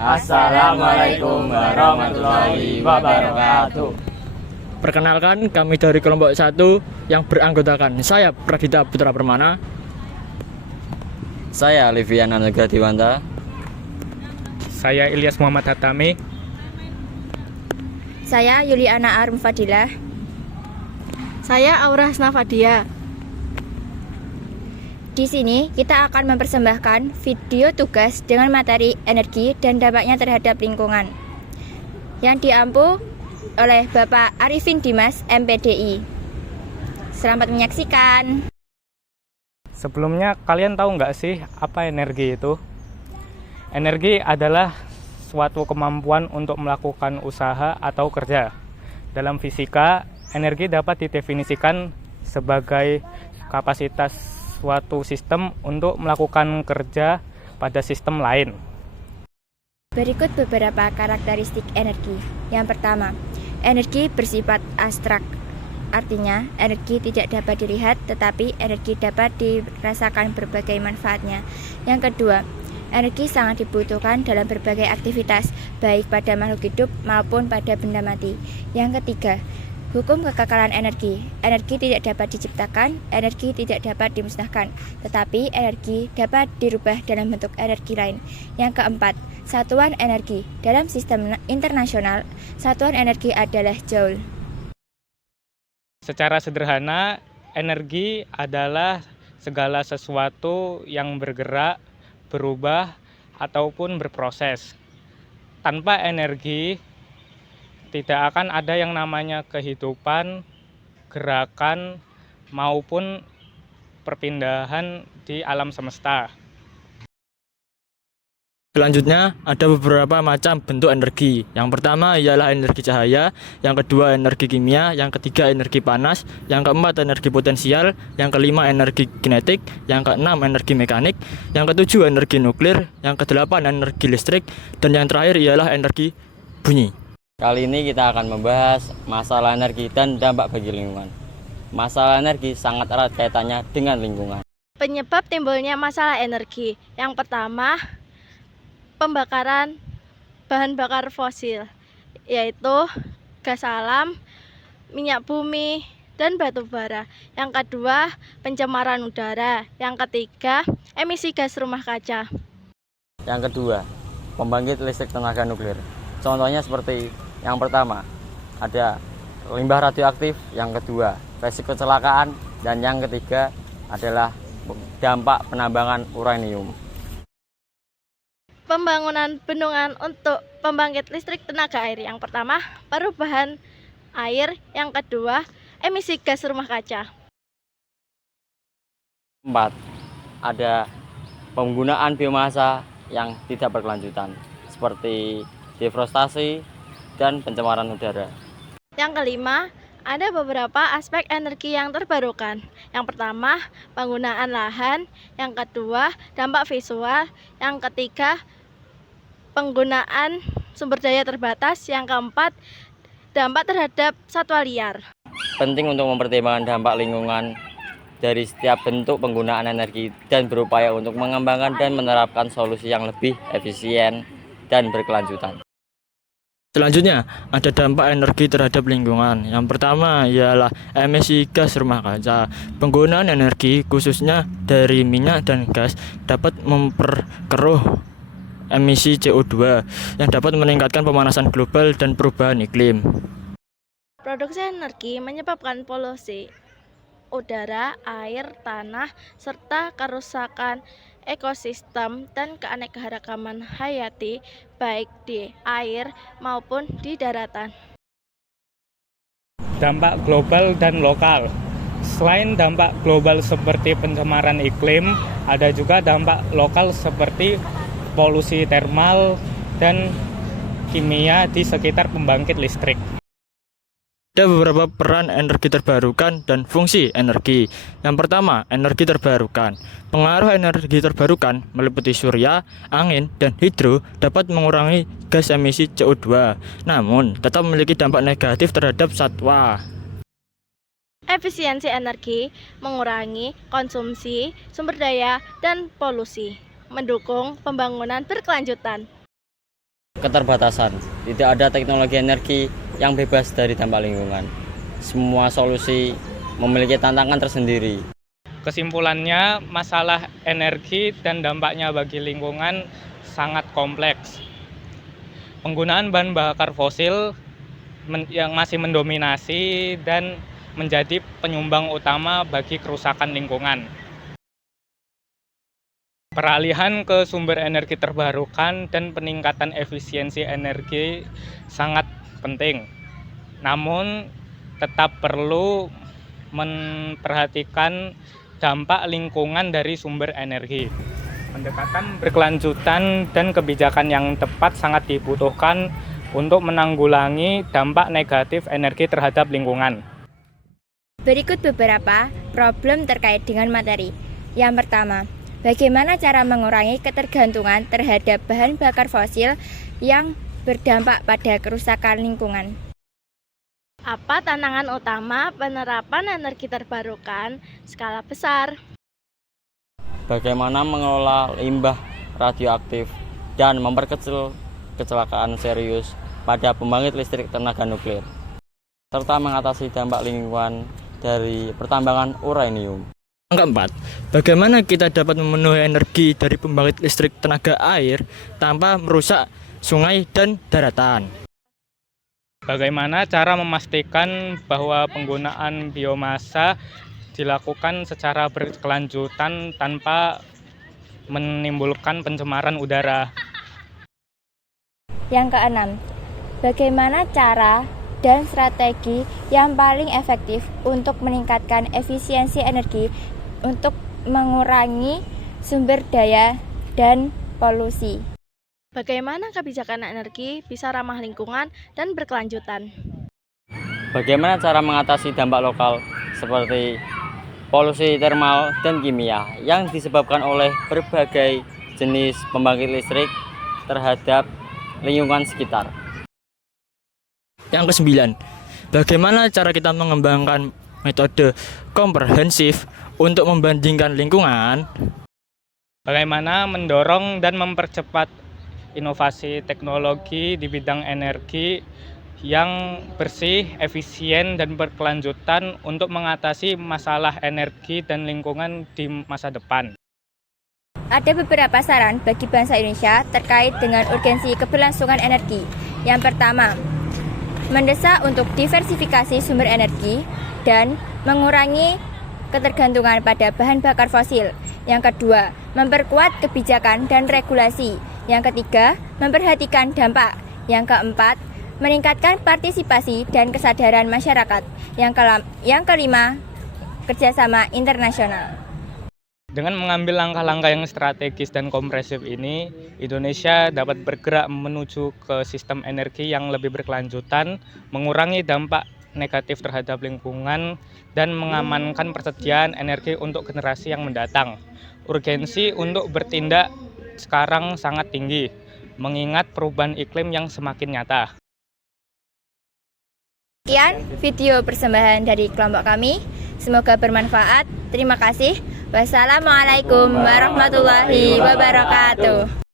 Assalamualaikum warahmatullahi wabarakatuh. Perkenalkan, kami dari kelompok 1 yang beranggotakan saya Pradita Putra Permana, Saya Liviana Negara Dewanta. Saya Ilyas Muhammad Hatami. Saya Yuliana Arum Fadilah. Saya Aura Hasna Fadia. Di sini kita akan mempersembahkan video tugas dengan materi energi dan dampaknya terhadap lingkungan yang diampu oleh Bapak Arifin Dimas, MPDI. Selamat menyaksikan. Sebelumnya kalian tahu nggak sih apa energi itu? Energi adalah suatu kemampuan untuk melakukan usaha atau kerja. Dalam fisika, energi dapat didefinisikan sebagai kapasitas suatu sistem untuk melakukan kerja pada sistem lain. Berikut beberapa karakteristik energi. Yang pertama, energi bersifat abstrak. Artinya, energi tidak dapat dilihat, tetapi energi dapat dirasakan berbagai manfaatnya. Yang kedua, energi sangat dibutuhkan dalam berbagai aktivitas, baik pada makhluk hidup maupun pada benda mati. Yang ketiga, hukum kekekalan energi. Energi tidak dapat diciptakan, energi tidak dapat dimusnahkan, tetapi energi dapat dirubah dalam bentuk energi lain. Yang keempat, satuan energi. Dalam sistem internasional, satuan energi adalah joule. Secara sederhana, energi adalah segala sesuatu yang bergerak, berubah, ataupun berproses. Tanpa energi, tidak akan ada yang namanya kehidupan, gerakan, maupun perpindahan di alam semesta. Selanjutnya, ada beberapa macam bentuk energi. Yang pertama ialah energi cahaya, yang kedua energi kimia, yang ketiga energi panas, yang keempat energi potensial, yang kelima energi kinetik, yang keenam energi mekanik, yang ketujuh energi nuklir, yang kedelapan energi listrik, dan yang terakhir ialah energi bunyi. Kali ini kita akan membahas masalah energi dan dampak bagi lingkungan. Masalah energi sangat erat kaitannya dengan lingkungan. Penyebab timbulnya masalah energi. Yang pertama, pembakaran bahan bakar fosil, yaitu gas alam, minyak bumi, dan batu bara. Yang kedua, pencemaran udara. Yang ketiga, emisi gas rumah kaca. Yang kedua, pembangkit listrik tenaga nuklir. Contohnya seperti yang pertama, ada limbah radioaktif. Yang kedua, resiko kecelakaan. Dan yang ketiga adalah dampak penambangan uranium. Pembangunan bendungan untuk pembangkit listrik tenaga air. Yang pertama, perubahan air. Yang kedua, emisi gas rumah kaca. 4. Ada penggunaan biomasa yang tidak berkelanjutan, seperti deforestasi dan pencemaran udara. Yang kelima, ada beberapa aspek energi yang terbarukan. Yang pertama, penggunaan lahan. Yang kedua, dampak visual. Yang ketiga, penggunaan sumber daya terbatas. Yang keempat, dampak terhadap satwa liar. Penting untuk mempertimbangkan dampak lingkungan dari setiap bentuk penggunaan energi dan berupaya untuk mengembangkan dan menerapkan solusi yang lebih efisien dan berkelanjutan. Selanjutnya, ada dampak energi terhadap lingkungan. Yang pertama ialah emisi gas rumah kaca. Penggunaan energi, khususnya dari minyak dan gas, dapat memperkeruh emisi CO2 yang dapat meningkatkan pemanasan global dan perubahan iklim. Produksi energi menyebabkan polusi udara, air, tanah, serta kerusakan ekosistem dan keanekaragaman hayati baik di air maupun di daratan. Dampak global dan lokal. Selain dampak global seperti pencemaran iklim, ada juga dampak lokal seperti polusi termal dan kimia di sekitar pembangkit listrik. Ada beberapa peran energi terbarukan dan fungsi energi. Yang pertama, energi terbarukan. Pengaruh energi terbarukan meliputi surya, angin, dan hidro dapat mengurangi gas emisi CO2, namun tetap memiliki dampak negatif terhadap satwa. Efisiensi energi mengurangi konsumsi sumber daya dan polusi, mendukung pembangunan berkelanjutan. Keterbatasan. Tidak ada teknologi energi yang bebas dari dampak lingkungan. Semua solusi memiliki tantangan tersendiri. Kesimpulannya, masalah energi dan dampaknya bagi lingkungan sangat kompleks. Penggunaan bahan bakar fosil yang masih mendominasi dan menjadi penyumbang utama bagi kerusakan lingkungan. Peralihan ke sumber energi terbarukan dan peningkatan efisiensi energi sangat penting. Namun, tetap perlu memperhatikan dampak lingkungan dari sumber energi. Pendekatan berkelanjutan dan kebijakan yang tepat sangat dibutuhkan untuk menanggulangi dampak negatif energi terhadap lingkungan. Berikut beberapa problem terkait dengan materi. Yang pertama, bagaimana cara mengurangi ketergantungan terhadap bahan bakar fosil yang berdampak pada kerusakan lingkungan? Apa tantangan utama penerapan energi terbarukan skala besar? Bagaimana mengelola limbah radioaktif dan memperkecil kecelakaan serius pada pembangkit listrik tenaga nuklir, serta mengatasi dampak lingkungan dari pertambangan uranium. Yang keempat, bagaimana kita dapat memenuhi energi dari pembangkit listrik tenaga air tanpa merusak sungai dan daratan? Bagaimana cara memastikan bahwa penggunaan biomasa dilakukan secara berkelanjutan tanpa menimbulkan pencemaran udara? Yang keenam, bagaimana cara dan strategi yang paling efektif untuk meningkatkan efisiensi energi untuk mengurangi sumber daya dan polusi? Bagaimana kebijakan energi bisa ramah lingkungan dan berkelanjutan? Bagaimana cara mengatasi dampak lokal seperti polusi termal dan kimia yang disebabkan oleh berbagai jenis pembangkit listrik terhadap lingkungan sekitar? Yang kesembilan, bagaimana cara kita mengembangkan metode komprehensif untuk membandingkan lingkungan? Bagaimana mendorong dan mempercepat inovasi teknologi di bidang energi yang bersih, efisien, dan berkelanjutan untuk mengatasi masalah energi dan lingkungan di masa depan? Ada beberapa saran bagi bangsa Indonesia terkait dengan urgensi keberlangsungan energi. Yang pertama, mendesak untuk diversifikasi sumber energi dan mengurangi ketergantungan pada bahan bakar fosil. Yang kedua, memperkuat kebijakan dan regulasi. Yang ketiga, memperhatikan dampak. Yang keempat, meningkatkan partisipasi dan kesadaran masyarakat. Yang kelima, kerjasama internasional. Dengan mengambil langkah-langkah yang strategis dan komprehensif ini, Indonesia dapat bergerak menuju ke sistem energi yang lebih berkelanjutan, mengurangi dampak negatif terhadap lingkungan, dan mengamankan persediaan energi untuk generasi yang mendatang. Urgensi untuk bertindak sekarang sangat tinggi, mengingat perubahan iklim yang semakin nyata. Sekian video persembahan dari kelompok kami. Semoga bermanfaat. Terima kasih. Wassalamualaikum warahmatullahi wabarakatuh.